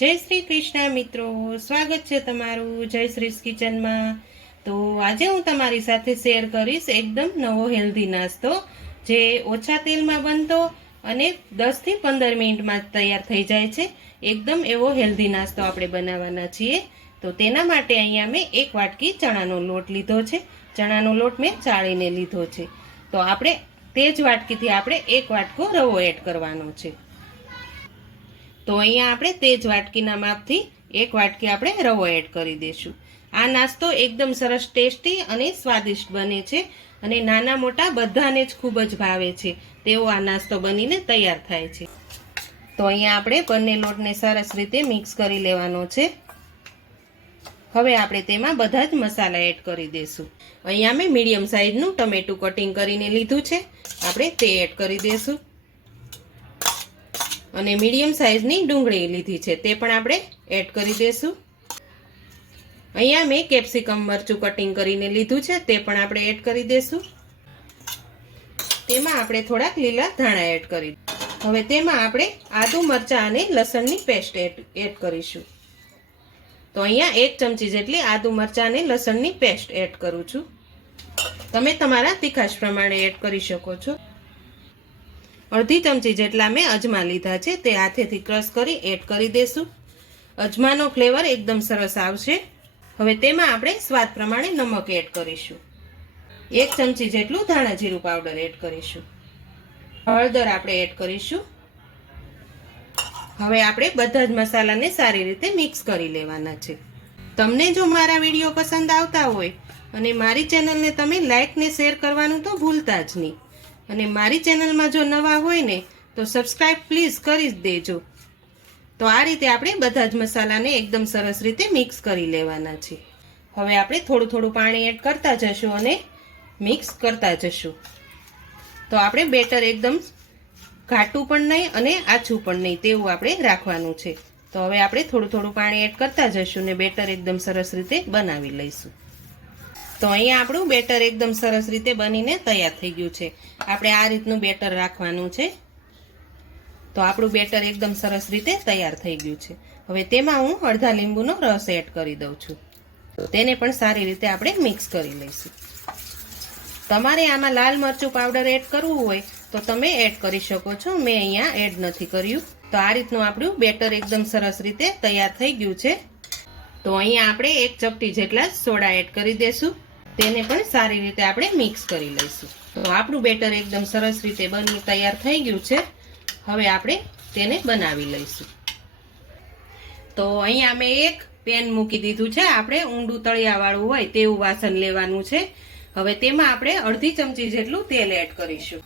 જય શ્રી કૃષ્ણ મિત્રો, સ્વાગત છે તમારું જયશ્રીસ કિચનમાં। તો આજે હું તમારી સાથે શેર કરીશ એકદમ નવો હેલ્ધી નાસ્તો જે ઓછા તેલમાં બનતો અને 10 થી 15 મિનિટમાં તૈયાર થઈ જાય છે। એકદમ એવો હેલ્ધી નાસ્તો આપણે બનાવવાના છીએ। તો તેના માટે અહીંયા મેં 1 વાટકી ચણાનો લોટ લીધો છે। ચણાનો લોટ મેં ચાળીને લીધો છે। તો આપણે તે જ વાટકીથી આપણે 1 વાટકો રવો એડ કરવાનો છે। તો અહીંયા આપણે તે જ વાટકીના માપથી 1 વાટકી આપણે રવો એડ કરી દઈશું। આ નાસ્તો એકદમ સરસ ટેસ્ટી અને સ્વાદિષ્ટ બને છે અને નાના મોટા બધાને જ ખૂબ જ ભાવે છે તેવો આ નાસ્તો બનીને તૈયાર થાય છે। તો અહીંયા આપણે બંને લોટને સરસ રીતે મિક્સ કરી લેવાનો છે। હવે આપણે તેમાં બધા જ મસાલા એડ કરી દઈશું। અહીંયા મેં મીડિયમ સાઈઝનું ટમેટું કટિંગ કરીને લીધું છે, આપણે તે એડ કરી દઈશું। અને મીડિયમ સાઈઝની ડુંગળી લીધી છે, તે પણ આપણે એડ કરી દઈશું। અહીંયા મેં કેપ્સિકમ મરચું કટિંગ કરીને લીધું છે, તે પણ આપણે એડ કરી દઈશું। તેમાં આપણે થોડાક લીલા ધાણા એડ કરી। હવે તેમાં આપણે આદુ મરચાં અને લસણની પેસ્ટ એડ કરીશું। તો અહીંયા 1 ચમચી જેટલી આદુ મરચાં અને લસણની પેસ્ટ એડ કરું છું। તમે તમારા તીખાશ પ્રમાણે એડ કરી શકો છો। અડધી ચમચી જેટલા મેં અજમા લીધા છે, તે હાથેથી ક્રશ કરી એડ કરી દઈશું। અજમાનો ફ્લેવર એકદમ સરસ આવશે। હવે તેમાં આપણે સ્વાદ પ્રમાણે નમક એડ કરીશું। 1 ચમચી જેટલું ધાણા જીરું પાવડર એડ કરીશું। હળદર આપણે એડ કરીશું। હવે આપણે બધા જ મસાલાને સારી રીતે મિક્સ કરી લેવાના છે। તમને જો મારા વિડીયો પસંદ આવતા હોય અને મારી ચેનલને તમે લાઈક ને શેર કરવાનું તો ભૂલતા જ નહીં। અને મારી ચેનલમાં જો નવા હોય ને તો સબસ્ક્રાઇબ પ્લીઝ કરી દેજો। તો આ રીતે આપણે બધા જ મસાલાને એકદમ સરસ રીતે મિક્સ કરી લેવાના છે। હવે આપણે થોડું થોડું પાણી એડ કરતા જશું અને મિક્સ કરતા જશું। તો આપણે બેટર એકદમ ઘાટું પણ નહીં અને આછું પણ નહીં તેવું આપણે રાખવાનું છે। તો હવે આપણે થોડું થોડું પાણી એડ કરતા જશું ને બેટર એકદમ સરસ રીતે બનાવી લઈશું। તો અહીંયા આપણું બેટર એકદમ સરસ રીતે બનીને તૈયાર થઈ ગયું છે। આપણે આ રીતનું બેટર રાખવાનું છે। તો આપણું બેટર એકદમ સરસ રીતે તૈયાર થઈ ગયું છે। હવે તેમાં હું અડધા લીંબુનો રસ એડ કરી દઉં છું। તેને પણ સારી રીતે આપણે મિક્સ કરી લઈશું। તમારે આમાં લાલ મરચું પાવડર એડ કરવું હોય તો તમે એડ કરી શકો છો, મેં અહીંયા એડ નથી કર્યું। તો આ રીતનું આપણું બેટર એકદમ સરસ રીતે તૈયાર થઈ ગયું છે। તો અહીંયા આપણે 1 ચપટી જેટલા સોડા એડ કરી દઈશું। તેને પણ સારી રીતે આપણે મિક્સ કરી લઈશું। તો આપણું બેટર એકદમ સરસ રીતે બની તૈયાર થઈ ગયું છે। હવે આપણે તેને બનાવી લઈશું। તો અહીંયા મેં એક પેન મૂકી દીધું છે। આપણે ઊંડું તળિયાવાળું હોય તેવું વાસણ લેવાનું છે। હવે તેમાં આપણે અડધી ચમચી જેટલું તેલ એડ કરીશું।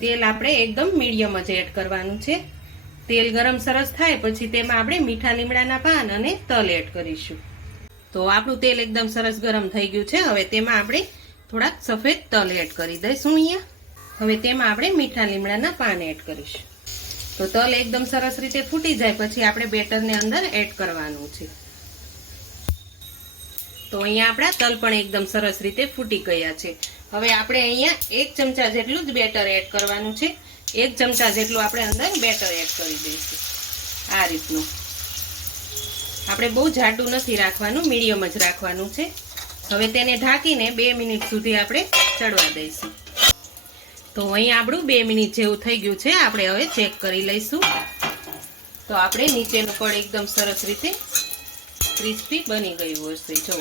તેલ આપણે એકદમ મીડિયમ જ એડ કરવાનું છે। તેલ ગરમ સરસ થાય પછી તેમાં આપણે મીઠા લીમડાના પાન અને તલ એડ કરીશું। તો આપણું તેલ એકદમ સરસ ગરમ થઈ ગયું છે। હવે તેમાં આપણે થોડાક સફેદ તલ એડ કરી દઈશું અહીંયા। હવે તેમાં આપણે મીઠા લીમડાના પાન એડ કરીશું। તો તલ એકદમ સરસ રીતે ફૂટી જાય પછી આપણે બેટરને અંદર એડ કરવાનું છે। તો અહીંયા આપણા તલ પણ એકદમ સરસ રીતે ફૂટી ગયા છે। હવે આપણે અહીંયા 1 ચમચા જેટલું જ બેટર એડ કરવાનું છે। 1 ચમચા જેટલું આપણે અંદર બેટર એડ કરી દઈશું। આ રીતનું આપણે બહુ જાડું નથી રાખવાનું, મીડિયમ જ રાખવાનું છે। હવે તેને ઢાંકીને 2 મિનિટ સુધી આપણે ચડવા દઈશું। તો અહીંયા આપણું 2 મિનિટ જેવું થઈ ગયું છે। આપણે હવે ચેક કરી લઈશું। તો આપણે નીચેનું પડ એકદમ સરસ રીતે ક્રિસ્પી બની ગયું હશે। જો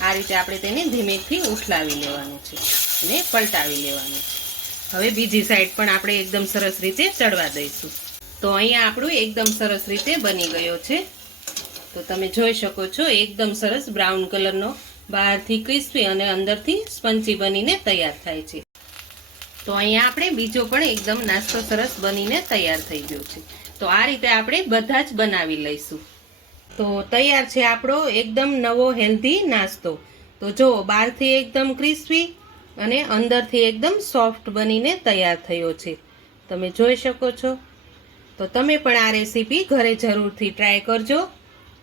આ રીતે આપણે તેને ધીમેથી ઉઠલાવી લેવાનું છે અને પલટાવી લેવાનું છે। હવે બીજી સાઈડ પણ આપણે એકદમ સરસ રીતે ચડવા દઈશું। તો અહીંયા આપણું એકદમ સરસ રીતે બની ગયો છે। તો તમે જોઈ શકો છો એકદમ સરસ બ્રાઉન કલરનો, બહારથી ક્રિસ્પી અને અંદરથી સ્પંચી બનીને તૈયાર થાય છે। તો અહીંયા આપણે બીજો પણ એકદમ નાસ્તો સરસ બનીને તૈયાર થઈ ગયો છે। તો આ રીતે આપણે બધા જ બનાવી લઈશું। તો તૈયાર છે આપણો એકદમ નવો હેલ્ધી નાસ્તો। તો જો બહારથી એકદમ ક્રિસ્પી અને અંદરથી એકદમ સોફ્ટ બનીને તૈયાર થયો છે, તમે જોઈ શકો છો। તો તમે પણ આ રેસીપી ઘરે જરૂરથી ટ્રાય કરજો।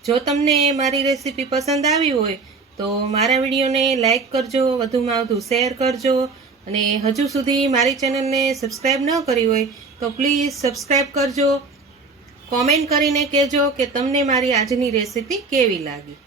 જો તમને મારી રેસીપી પસંદ આવી હોય તો મારા વિડીયોને લાઈક કરજો, વધુમાં વધુ શેર કરજો અને હજુ સુધી મારી ચેનલને સબસ્ક્રાઈબ ન કરી હોય તો પ્લીઝ સબસ્ક્રાઈબ કરજો। કોમેન્ટ કરીને કહેજો કે તમને મારી આજની રેસીપી કેવી લાગી.